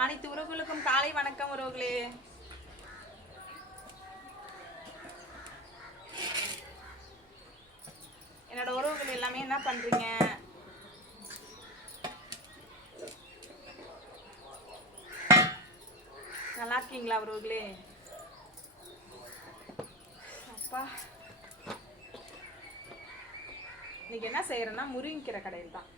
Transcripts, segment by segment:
அனைத்து உறவுகளுக்கும் காலை வணக்கம் உறவுகளே. என்னோட உறவுகள் எல்லாமே என்ன பண்றீங்க? நல்லா இருக்கீங்களா உறவுகளே? அப்பா. இன்னைக்கு என்ன செய்யறேன்னா முருங்கிக்கிற கடையில் தான்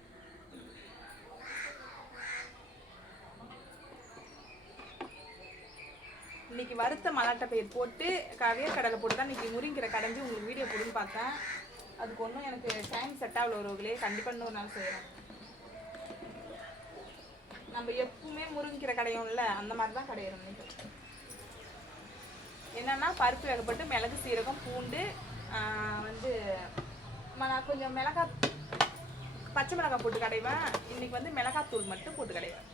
இன்னைக்கு வறுத்த மலாட்டை பயிர் போட்டு கவியர் கடலை போட்டு தான் இன்னைக்கு முருங்கிற கடைஞ்சி உங்களுக்கு வீடியோ போடுன்னு பார்த்தேன். அதுக்கு ஒன்றும் எனக்கு டைம் செட் ஆகல ஒருவர்களே கண்டிப்பாக இன்னொரு நாள் செய்கிறேன் நம்ம எப்பவுமே முருங்கிற கடையும்ல அந்த மாதிரி தான் கடையிறோம் இன்னைக்கு. என்னென்னா பருப்பு வேகப்பட்டு மிளகு சீரகம் பூண்டு வந்து ம- கொஞ்சம் மிளகாய் பச்சை மிளகாய் போட்டு கடைவேன். இன்னைக்கு வந்து மிளகாத்தூள் மட்டும் போட்டு கடைவேன்.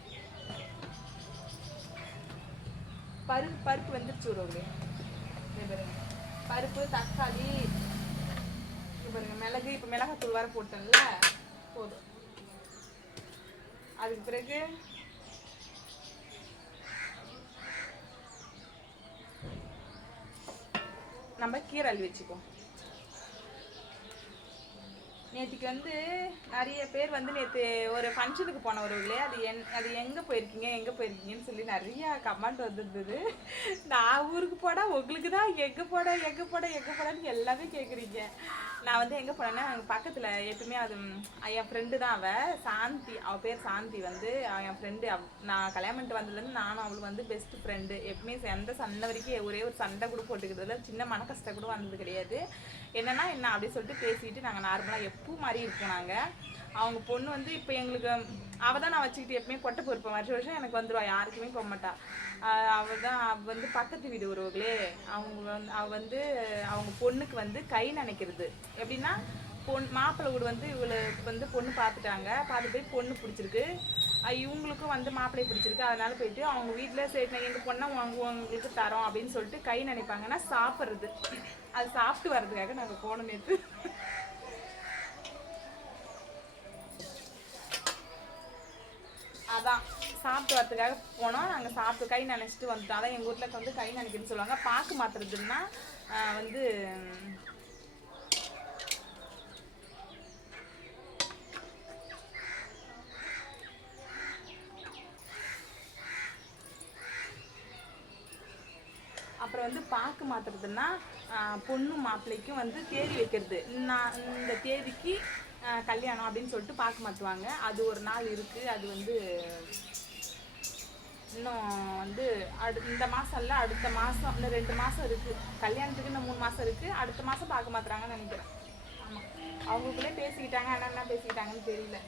பருப்பு பருப்பு வந்துருச்சு உறவுகளே பருப்பு தக்காளி இங்க பாருங்க மிளகு இப்போ மிளகாத்தூள் வர போட்டேன்ல போதும். அதுக்கு பிறகு நம்ம கீரை அள்ளி வச்சுக்குவோம். நேற்றுக்கு வந்து நிறைய பேர் வந்து நேற்று ஒரு ஃபங்க்ஷனுக்கு போனவர்களே அது என் அது எங்கே போயிருக்கீங்க எங்கே போயிருக்கீங்கன்னு சொல்லி நிறையா கமெண்ட் வந்துருந்தது. நான் ஊருக்கு போடா உங்களுக்கு தான் எங்கே போட எங்கே போட எங்கே போடான்னு எல்லாமே கேட்குறீங்க நான் வந்து எங்கே போனேன்னா அங்கே பக்கத்தில் எப்பவுமே அது என் ஃப்ரெண்டு தான் அவள் சாந்தி. அவள் பேர் சாந்தி வந்து என் ஃப்ரெண்டு நான் கல்யாணம் பண்ணிட்டு வந்ததுலேருந்து நானும் அவளுக்கு வந்து பெஸ்ட் ஃப்ரெண்டு எப்பவுமே எந்த சண்டை வரைக்கும் ஒரே ஒரு சண்டை கூட போட்டுக்கிறதுல சின்ன மன கஷ்டம் கூட வந்தது கிடையாது. என்னன்னா என்ன அப்படி சொல்லிட்டு பேசிட்டு நாங்கள் நார்மலாக எப்போ பூ மாதிரி இருக்கும் நாங்கள் அவங்க பொண்ணு வந்து இப்போ எங்களுக்கு அவள் தான் நான் வச்சுக்கிட்டு எப்பவுமே கொட்டை பொறுப்பேன் வருஷம் வருஷம் எனக்கு வந்துடுவா யாருக்குமே போக மாட்டா. அவள் தான் அவள் வந்து பக்கத்து வீடு உறவுகளே. அவங்க வந்து அவள் வந்து அவங்க பொண்ணுக்கு வந்து கை நினைக்கிறது. எப்படின்னா பொன் மாப்பிள்ளை வீடு வந்து இவளை வந்து பொண்ணு பார்த்துட்டாங்க பார்த்து போய் பொண்ணு பிடிச்சிருக்கு. இவங்களுக்கும் வந்து மாப்பிள்ளை பிடிச்சிருக்கு. அதனால போயிட்டு அவங்க வீட்டில் சரி நான் எங்கள் பொண்ணை உங்க உங்களுக்கு தரோம் அப்படின்னு சொல்லிட்டு கை நினைப்பாங்கன்னா சாப்பிட்றது. அது சாப்பிட்டு வர்றதுக்காக நாங்கள் போனோம் நேற்று அதான் சாப்பிட்டு வரதுக்காக போனோம் நாங்கள் சாப்பிட்டு கை நினைச்சிட்டு வந்துட்டோம். அதான் எங்கள் வீட்டில் வந்து கை நினைக்கிறேன்னு சொல்லுவாங்க. பாக்கு மாத்துறதுன்னா வந்து அப்புறம் வந்து பாக்கு மாத்துறதுன்னா பொண்ணு மாப்பிள்ளைக்கும் வந்து தேதி வைக்கிறது. நான் இந்த தேதிக்கு கல்யாணம் அப்படின்னு சொல்லிட்டு பார்க்க மாற்றுவாங்க அது ஒரு நாள் இருக்கு. அது வந்து இன்னும் வந்து அடு இந்த மாதம் இல்லை அடுத்த மாதம் இந்த ரெண்டு மாதம் இருக்கு. கல்யாணத்துக்கு இன்னும் மூணு மாதம் இருக்கு. அடுத்த மாதம் பார்க்க மாத்துறாங்கன்னு நினைக்கிறேன். ஆமாம் அவங்களுக்குள்ளே பேசிக்கிட்டாங்க. ஆனால் என்ன பேசிக்கிட்டாங்கன்னு தெரியல.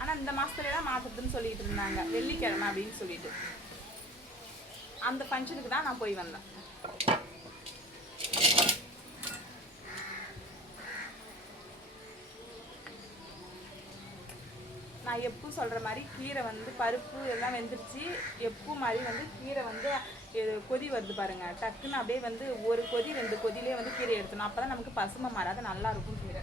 ஆனால் இந்த மாதத்துலலாம் தான் மாத்துறதுன்னு சொல்லிட்டு இருந்தாங்க. வெள்ளிக்கிழமை அப்படின்னு சொல்லிட்டு. அந்த ஃபங்க்ஷனுக்கு தான் நான் போய் வந்தேன். நான் எப்பவும் சொல்கிற மாதிரி கீரை வந்து பருப்பு எல்லாம் வெந்துருச்சு. எப்பவும் மாதிரி வந்து கீரை வந்து இது கொதி வருது பாருங்கள் டக்குன்னு அப்படியே வந்து ஒரு கொதி ரெண்டு கொதிலே வந்து கீரை எடுத்தணும் அப்போ தான் நமக்கு பசுமை மாறாத நல்லா இருக்கும் கீரை.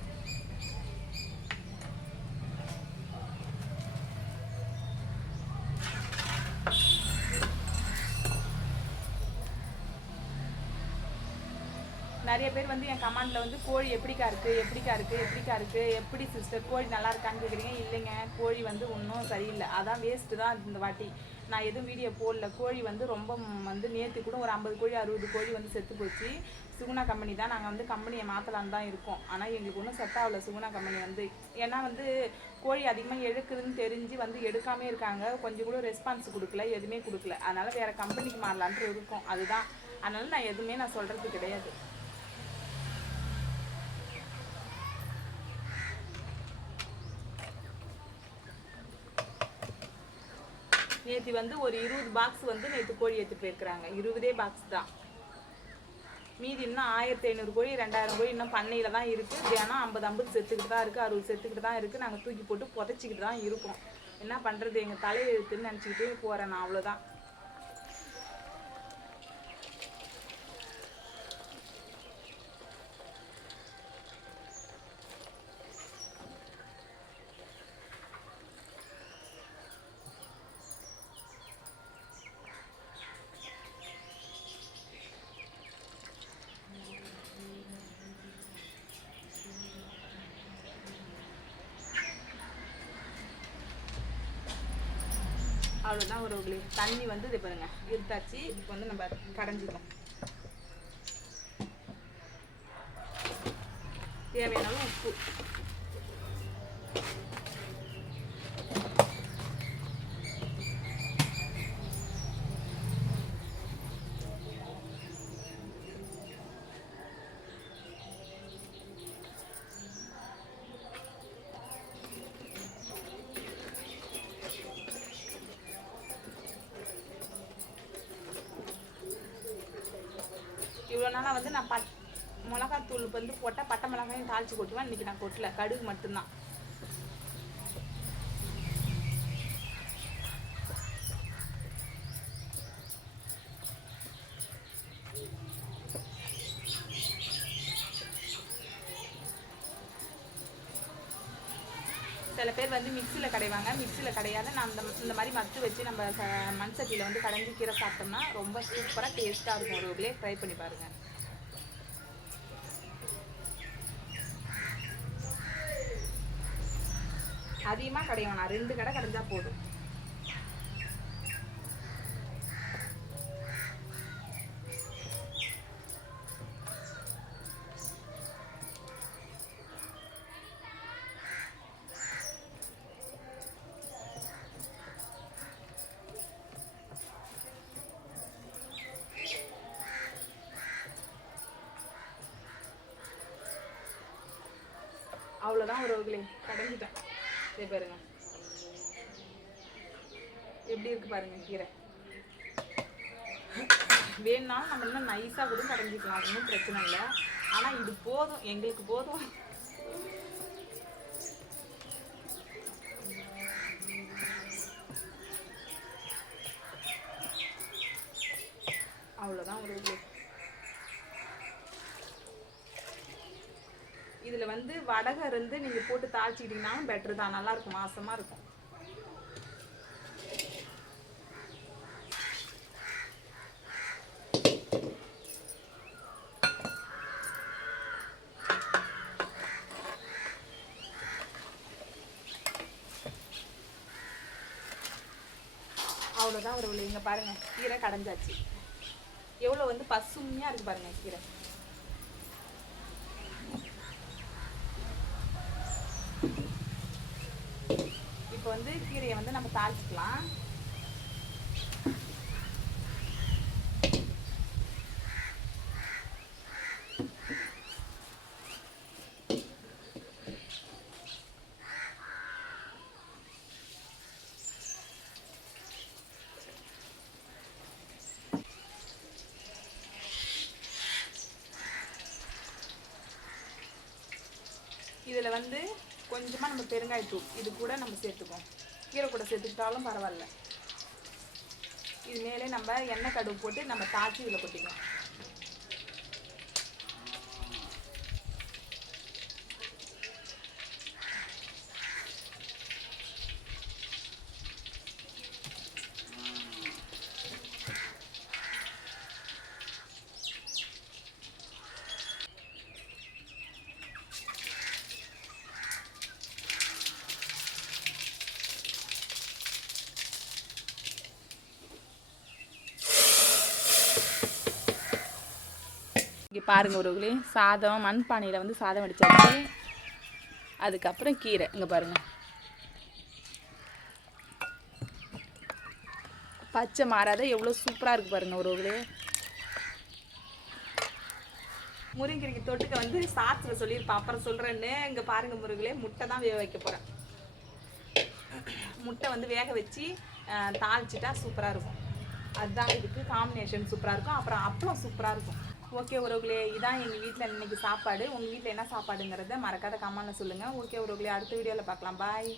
பேர் வந்து என் கமெண்ட்ல வந்து கோழி எப்படிக்கா இருக்கு எப்படிக்கா இருக்கு எப்படிக்கா இருக்கு எப்படி சிஸ்டர் கோழி நல்லா இருக்கான்னு கேட்குறீங்க இல்லைங்க கோழி வந்து ஒன்றும் சரியில்லை. அதான் வேஸ்ட்டு தான் இந்த வாட்டி. நான் எதுவும் வீடியோ போடல. கோழி வந்து ரொம்ப வந்து நேற்று கூட ஒரு ஐம்பது கோழி அறுபது கோழி வந்து செத்து போச்சு. சுகுணா கம்பெனி தான். நாங்கள் வந்து கம்பெனியை மாற்றலான்னு தான் இருக்கோம். ஆனால் எங்களுக்கு ஒன்றும் செட் ஆகல. சுகுணா கம்பெனி வந்து ஏன்னா வந்து கோழி அதிகமாக எடுக்குதுன்னு தெரிஞ்சு வந்து எடுக்காமே இருக்காங்க. கொஞ்சம் கூட ரெஸ்பான்ஸ் கொடுக்கல. எதுவுமே கொடுக்கல. அதனால் வேறு கம்பெனிக்கு மாறலான்ட்டு இருக்கோம். அதுதான். அதனால் நான் எதுவுமே நான் சொல்கிறது கிடையாது. நேற்று வந்து ஒரு இருபது பாக்ஸ் வந்து நேற்று கோழி எடுத்து போயிருக்கிறாங்க. இருபதே பாக்ஸ் தான். மீதி இன்னும் ஆயிரத்தி ஐநூறு கோழி ரெண்டாயிரம் கோழி இன்னும் பண்ணையில தான் இருக்கு. தினம் ஐம்பது ஐம்பது செத்துக்கிட்டு தான் இருக்கு அறுபது செத்துக்கிட்டு தான் இருக்கு. நாங்கள் தூக்கி போட்டு புதைச்சிக்கிட்டு தான் இருக்கோம். என்ன பண்றது? எங்க தலையெழுத்துன்னு நினச்சிக்கிட்டே போறேன் நான் அவ்வளோதான் அவ்வளோதான் ஒரு தண்ணி வந்து இது பாருங்க இருத்தாச்சு இப்போ வந்து நம்ம கடைஞ்சிக்கலாம் தேவையான உப்பு. அதனால் வந்து நான் பட் மிளகாத்தூள் வந்து போட்டால் பட்டை மிளகாயும் தாளிச்சு கொட்டுவேன். இன்றைக்கி நான் கொட்டல. கடுகு மட்டும்தான். சில பேர் வந்து மிக்சியில் கடைவாங்க. மிக்சியில் கடையாத நான் இந்த இந்த மாதிரி மத்து வச்சு நம்ம ச மண் சட்டியில் வந்து கடைஞ்சி கீரை சாப்பிட்டோம்னா ரொம்ப சூப்பராக டேஸ்ட்டாக இருக்கும். ஒரு வகையிலே ட்ரை பண்ணி பாருங்கள் அதிகமாக கடைய வேணாம். ரெண்டு கடை கடைஞ்சா போதும். அவ்வளோதான் உறவுகளே கடைஞ்சிட்டேன் இதே பாருங்க. எப்படி இருக்கு பாருங்க கீரை. வேணும்னாலும் நம்ம இன்னும் நைஸாக கூட கடைஞ்சிக்கலாம். அது ஒன்றும் பிரச்சனை இல்லை. ஆனால் இது போதும். எங்களுக்கு போதும். இதில் வந்து வடகை இருந்து நீங்கள் போட்டு தாளிச்சிக்கிட்டிங்கனாலும் பெட்ரு தான். நல்லாயிருக்கும் மாசமாக இருக்கும். அவ்வளோதான் ஒரு இங்கே பாருங்கள் கீரை கடைஞ்சாச்சு. எவ்வளோ வந்து பசுமையாக இருக்குது பாருங்கள் கீரை. இப்போ வந்து கீரையை வந்து நம்ம தாளிச்சுக்கலாம். இதில் வந்து கொஞ்சமாக நம்ம பெருங்காயத்தூள் இது கூட நம்ம சேர்த்துக்குவோம் கீரை கூட சேர்த்துக்கிட்டாலும் பரவாயில்ல. இது மேலே நம்ம எண்ணெய் கடுகு போட்டு நம்ம தாச்சி இதில் கொட்டிக்கலாம். பாருங்கள் உறவுகளே சாதம் மண்பானையில் வந்து சாதம் வடித்தாச்சு அதுக்கப்புறம் கீரை இங்கே பாருங்கள் பச்சை மாறாத எவ்வளோ சூப்பராக இருக்குது பாருங்க உறவுகளே முருங்கீரைக்கு தொட்டுக்க வந்து சாத்தில் சொல்லியிருப்பேன். அப்புறம் சொல்கிறேன்னு இங்கே பாருங்கள் முருகலே முட்டை தான் வேக வைக்க போகிறேன் முட்டை வந்து வேக வச்சு தாளிச்சிட்டா சூப்பராக இருக்கும். அதுதான் இதுக்கு காம்பினேஷன் சூப்பராக இருக்கும். அப்புறம் அப்பளம் சூப்பராக இருக்கும். ஓகே உறவுகளே இதான் எங்கள் வீட்டில் இன்னைக்கு சாப்பாடு. உங்கள் வீட்டில் என்ன சாப்பாடுங்கிறத மறக்காத கமெண்ட்ல சொல்லுங்கள் ஓகே உறவுகளே அடுத்த வீடியோவில் பார்க்கலாம். பாய்